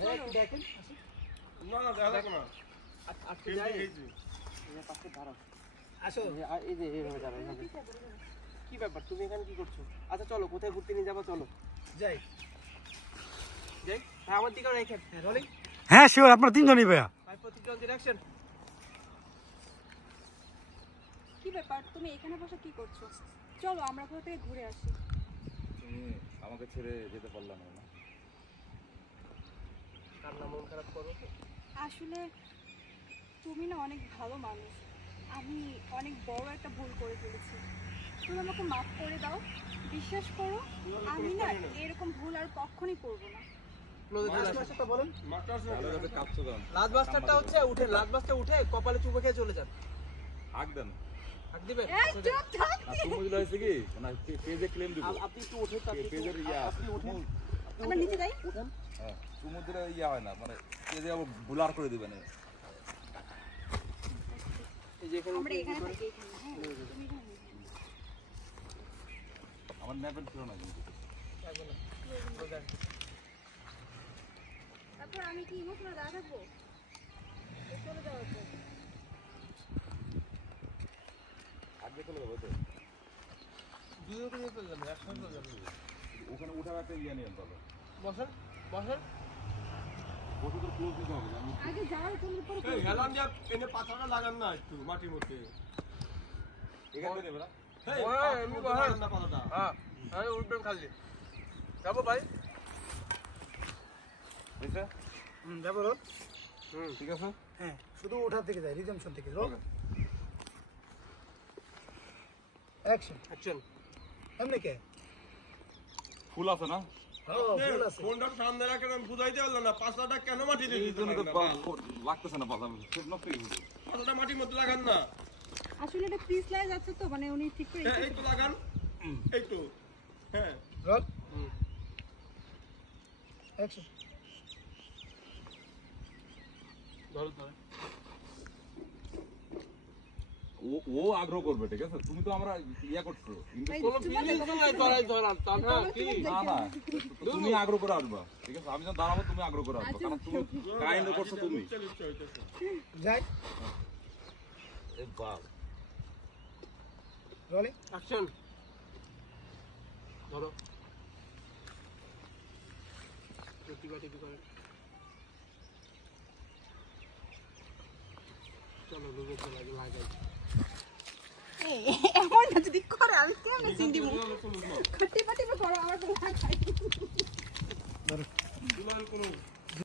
দেখেন না না দেখা যাক না আজকে যাই এই পাশে দাঁড়াও আসো এই যে এইভাবে দাঁড়াও এইভাবে কি ব্যাপার তুমি এখানে কি করছো আচ্ছা চলো কোথায় ঘুরতে নিয়ে যাবা চলো যাই যাই হ্যাঁ আমার দিকে রাখেন হ্যাঁ রোলিং হ্যাঁ শিওর আপনারা তিনজনই ভাইয়া ফাইভ প্রতিজন ডিরেকশন কি ব্যাপার তুমি এখানে বসে কি করছো চলো আমরা কোথা থেকে ঘুরে আসি তুমি আমাকে ছেড়ে যেতে পারলে না কার নাম মন খারাপ করো আসলে তুমি না অনেক ভালো মানুষ আমি অনেক বড় একটা ভুল করে ফেলেছি তুমি আমাকে মাফ করে দাও বিশ্বাস করো আমি না এরকম ভুল আর কখনোই করব না লাস্ট বলেন লাস্ট বাস্টারটা হচ্ছে উঠে লাস্ট বাস্টার উঠে কপালে চুমে খেয়ে চলে যান হাক দেন হাক দিবেন এই চুপ থাক তুমি বুঝলে হয়েছে কি না পেজে ক্লেম দিব আপনি একটু উঠে পেজের আপনি উঠেন আমরা নিচে যাই উঠেন হ্যাঁ সমুদ্রে ইয়া হয় না মানে পেজে আবার বুলার করে দিবেন এই যে এখানে আমরা এখানে থাকি এখানে হ্যাঁ তুমি এখানে আমার ম্যাপের ছিল না কিন্তু তারপর আমি কি ইমোশনাল রাখবো চলে যাওয়ার পর আগে চলে যাবো তো দুটো নিয়ে চলে যাবেন একসাথে চলে যাবেন ওখানে উঠার একটা ইয়া নিয়ে চলো বসেন বসেন বসে তো ক্লোজ দিতে হবে আমি আগে যাওয়ার জন্য পরে এই হেলান দিয়া এনে পাথরটা লাগান না একটু মাটির মধ্যে এখানে দেবে না এই এমনি লাগান না পাথরটা হ্যাঁ আরে উঠবেন খালি যাবো ভাই বুঝছে যাবো রোল ঠিক আছে হ্যাঁ শুধু ওঠার থেকে যাই রিজেমশন থেকে রোল অ্যাকশন অ্যাকশন এমনি কে ফুল আছে না ভুল আছে ফোনটা সামনে রাখেন আমি বুঝাইতে পারলাম না পাথরটা কেন মাটিতে এই দিতে জন্য তো পারলাম না? লাগতেছে না পাতা সব নষ্ট হয়ে গেছে পাথরটা মাটির মধ্যে লাগান না আসলে এটা পিস লাগে যাচ্ছে তো মানে উনি ঠিক করে হ্যাঁ এই তো লাগান এই তো হ্যাঁ রোল অ্যাকশন ধরো ধরো ও আগ্রহ করবে ঠিক আছে তুমি তো আমরা ইয়া করছো কিন্তু কোনো ফিলিংস নাই ধরাই ধরান তা না কি না না তুমি আগ্রহ করে আসবা ঠিক আছে আমি যখন দাঁড়াবো তুমি আগ্রহ করে আসবা কারণ তুমি কাইন্ড করছো তুমি যাই এ বাপ রোলিং অ্যাকশন ধরো টিপি করেন চলো লুকে চলে লাগাই এমন না যদি করে আমি কেমনে চিন দিব খটি পাটি করো আমার তো লাগাই দুলাল কোনো